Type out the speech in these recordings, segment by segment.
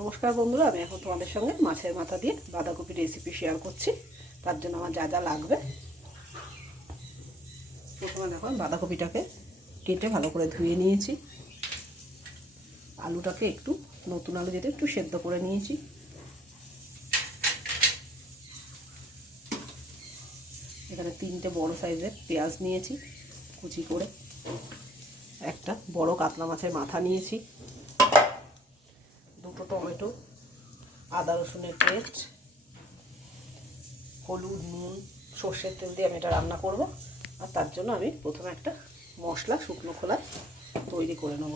নমস্কার বন্ধুরা, আমি এখন তোমাদের সঙ্গে মাছের মাথা দিয়ে বাঁধাকপির রেসিপি শেয়ার করছি। তার জন্য আমার যা যা লাগবে। প্রথমে দেখো বাঁধাকপিটাকে কেটে ভালো করে ধুয়ে নিয়েছি। আলুটাকে একটু, নতুন আলু যেতে একটু সেদ্ধ করে নিয়েছি। এখানে তিনটে বড় সাইজের পেঁয়াজ নিয়েছি, কুচি করে। একটা বড় কাতলা মাছের মাথা নিয়েছি। টমেটো, আদা রসুনের পেস্ট, হলুদ, নুন, সর্ষের তেল দিয়ে আমি এটা রান্না করব। আর তার জন্য আমি প্রথমে একটা মশলা, শুকনো খোলায় তৈরি করে নেব।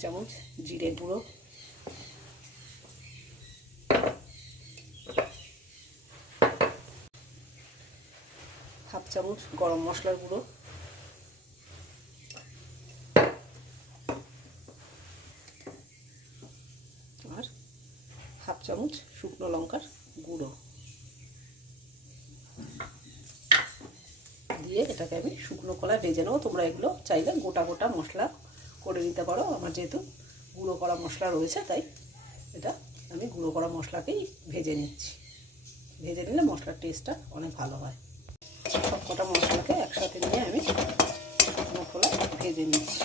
চামচ জিরে গুঁড়ো। হাফ চামচ গরম মশলার গুঁড়ো আর হাফ চামচ শুকনো লঙ্কার গুঁড়ো। দিয়ে এটাকে আমি শুকনো কলায় ভেজে নেব। তোমরা এগুলো চাইলে গোটা গোটা মশলা করে নিতে পারো। আমার যেহেতু গুঁড়ো করা মশলা রয়েছে, তাই এটা আমি গুঁড়ো করা মশলাকেই ভেজে নিচ্ছি। ভেজে নিলে মশলার টেস্টটা অনেক ভালো হয়। সব কটা মশলাকে একসাথে নিয়ে আমি শুকনো খোলায় ভেজে নিচ্ছি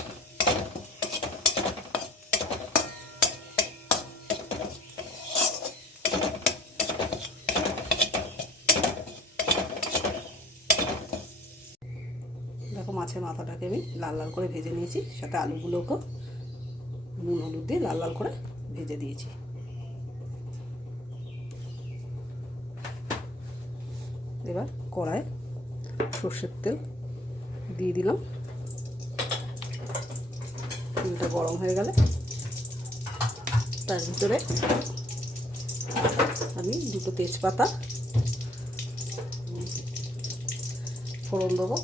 দেখো মাছের মাথাটাকে আমি লাল লাল করে ভেজে নিয়েছি। সাথে আলুগুলোকেও নুন হলুদ দিয়ে লাল লাল করে ভেজে দিয়েছি। এবার কড়ায় সর্ষের তেল দিয়ে দিলাম। তেলটা গরম হয়ে গেলে তার ভিতরে আমি দুটো তেজপাতা ফোড়ন দেবো।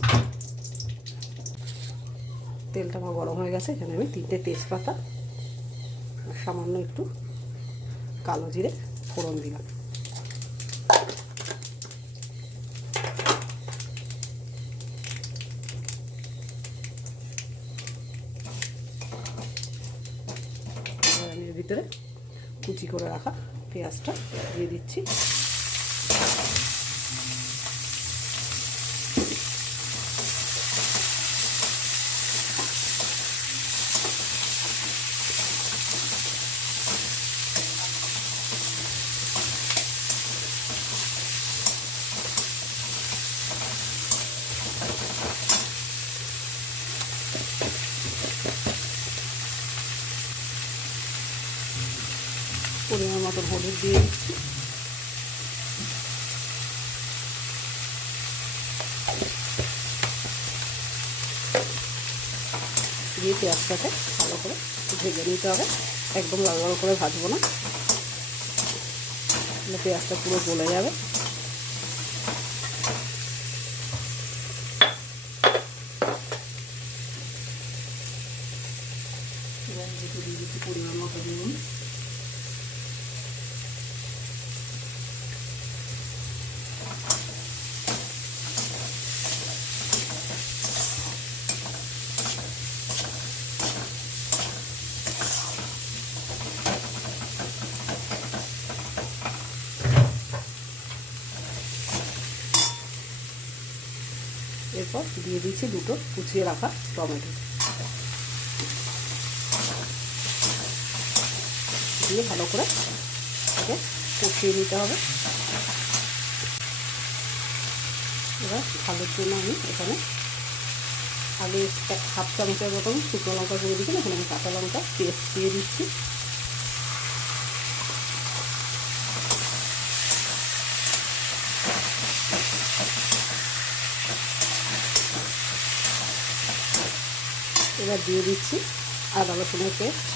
তেলটা আমার গরম হয়ে গেছে, এখানে আমি তিনটে তেজপাতা সামান্য একটু কালো জিরে ফোড়ন দিলাম। এর ভিতরে কুচি করে রাখা পেঁয়াজটা দিয়ে দিচ্ছি। পরিমাণ মতো হলুদ দিয়ে দিচ্ছি। দিয়ে পেঁয়াজটাকে ভালো করে ভেজে নিতে হবে। একদম লাল লাল করে ভাজবো না। পেঁয়াজটা পুরো গলে যাবে। পরিমাণ মতো নুন এরপর দিয়ে দিচ্ছি দুটো কুচিয়ে রাখা টমেটো। দিয়ে ভালো করে এটাকে কষিয়ে নিতে হবে। এবার ভালোর জন্য আমি এখানে আগে হাফ চামচের মতন শুকনো লঙ্কা করে দিচ্ছি এখানে আমি কাঁচা লঙ্কা পেস্ট দিয়ে দিচ্ছি। এবার দিয়ে দিচ্ছি আদা রসুনের পেস্ট।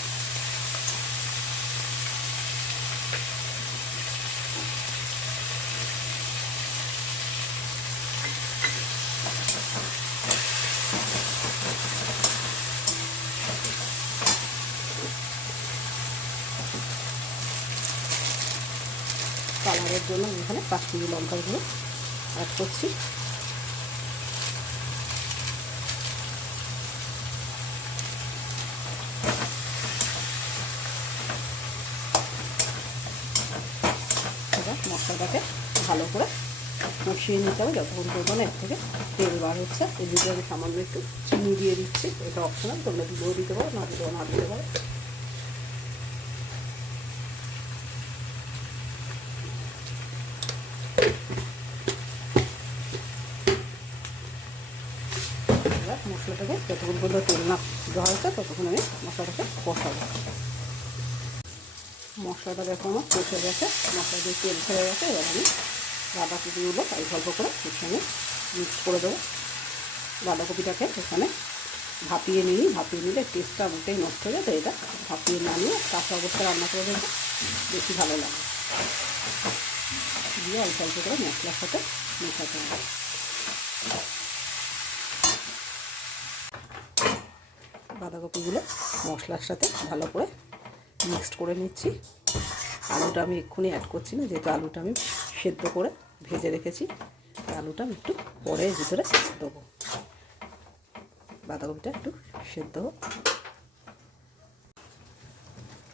জন্য এখানে কাশ্মীরি লঙ্কার গুঁড়ো অ্যাড করছি। মশলাটাকে ভালো করে কষিয়ে নিতে হবে, যতক্ষণ পরিমাণে এর থেকে তেল বার হচ্ছে। এর আমি সামান্য একটু চিনি দিয়ে দিচ্ছি, এটা অপশনাল তোমরা দুধও দিতে পারো, না দুধও না দিতে পারো। মশলাটাকে যতক্ষণ পর্যন্ত তেল না দেওয়া হচ্ছে ততক্ষণ আমি মশলাটাকে কষাবো। মশলাটা দেখো আমার কষে গেছে, মশলা দিয়ে তেল ছেড়ে গেছে, এবার আমি বাঁধাকপিগুলো তাই অল্প করে এখানে মিক্স করে দেবো। বাঁধাকপিটাকে এখানে ভাপিয়ে নিই, ভাপিয়ে নিলে টেস্টটা অনেকটাই নষ্ট হয়ে যায় এটা ভাপিয়ে না নিয়ে কাঁচা অবস্থায় রান্না করে দেবো বেশি ভালো লাগে। দিয়ে অল্প অল্প করে মশলার সাথে মেশাতে হবে। বাঁধাকপিগুলো মশলার সাথে ভালো করে মিক্সড করে নিচ্ছি। আলুটা আমি এক্ষুনি অ্যাড করছি না, যেহেতু আলুটা আমি সেদ্ধ করে ভেজে রেখেছি আলুটা আমি একটু পরে ভিতরে দেবো। বাঁধাকপিটা একটু সেদ্ধ হোক।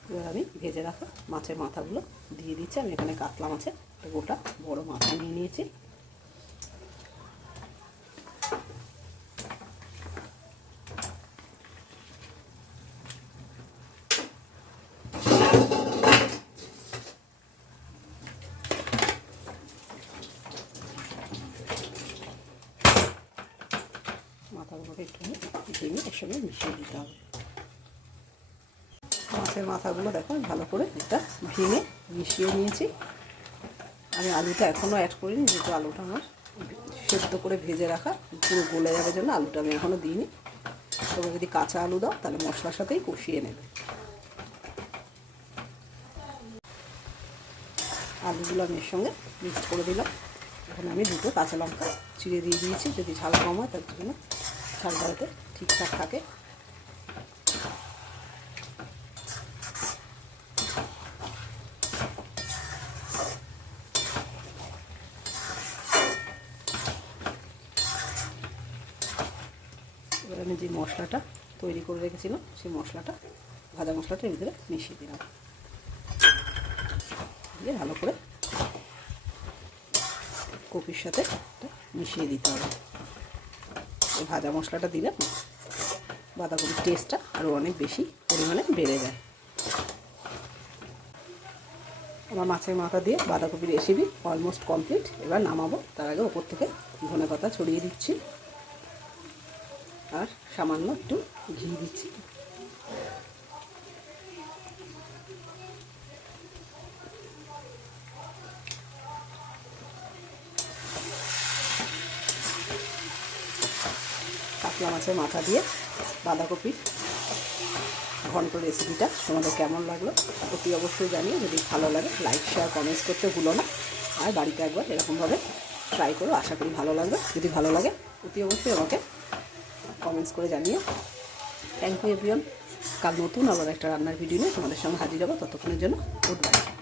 এবার আমি ভেজে রাখা মাছের মাথাগুলো দিয়ে দিচ্ছি। আমি এখানে কাতলা মাছের গোটা বড় মাথা নিয়ে নিয়েছি মাথাগুলোকে একটু ভেঙে এর সঙ্গে মিশিয়ে দিতে হবে। মাছের মাথাগুলো দেখো ভালো করে এটা ভেঙে মিশিয়ে নিয়েছি। আমি আলুটা এখনও অ্যাড করিনি, যেহেতু আলুটা আমার সেদ্ধ করে ভেজে রাখা, পুরো গলে যাবে জন্য আলুটা আমি এখনও দিইনি। তোমরা যদি কাঁচা আলু দাও, তাহলে মশলার সাথেই কষিয়ে নেবে। আলুগুলো আমি এর সঙ্গে মিক্সড করে দিলাম। এখানে আমি দুটো কাঁচা লঙ্কা চিড়ে দিয়ে দিয়েছি, যদি ঝাল কম হয়, তার জন্য ঝালটা যাতে ঠিকঠাক থাকে। এবার আমি যে মশলাটা তৈরি করে রেখেছিলাম, সেই মশলাটা, ভাজা মশলাটা ভিতরে মিশিয়ে দিলাম। দিয়ে ভালো করে কপির সাথে মিশিয়ে দিতে হবে। এই ভাজা মশলাটা দিলে বাঁধাকপির টেস্টটা আরও অনেক বেশি পরিমাণে বেড়ে যায়। আমার মাছের মাথা দিয়ে বাঁধাকপির রেসিপি অলমোস্ট কমপ্লিট এবার নামাবো। তার আগে ওপর থেকে ধনে পাতা ছড়িয়ে দিচ্ছি। আর সামান্য একটু ঘি দিচ্ছি। কাতলা মাছের মাথা দিয়ে বাঁধাকপির ঘন্ট রেসিপিটা তোমাদের কেমন লাগল অতি অবশ্যই জানিয়ে যদি ভালো লাগে লাইক শেয়ার কমেন্টস করতে ভুলো না। আর বাড়িতে একবার এরকমভাবে ট্রাই করো, আশা করি ভালো লাগবে। যদি ভালো লাগে, অতি অবশ্যই আমাকে কমেন্টস করে জানিও। থ্যাংক ইউ এভরিওন কাল নতুন আবার একটা রান্নার ভিডিও নিয়ে তোমাদের সঙ্গে হাজির হব। ততক্ষণের জন্য গুড বাই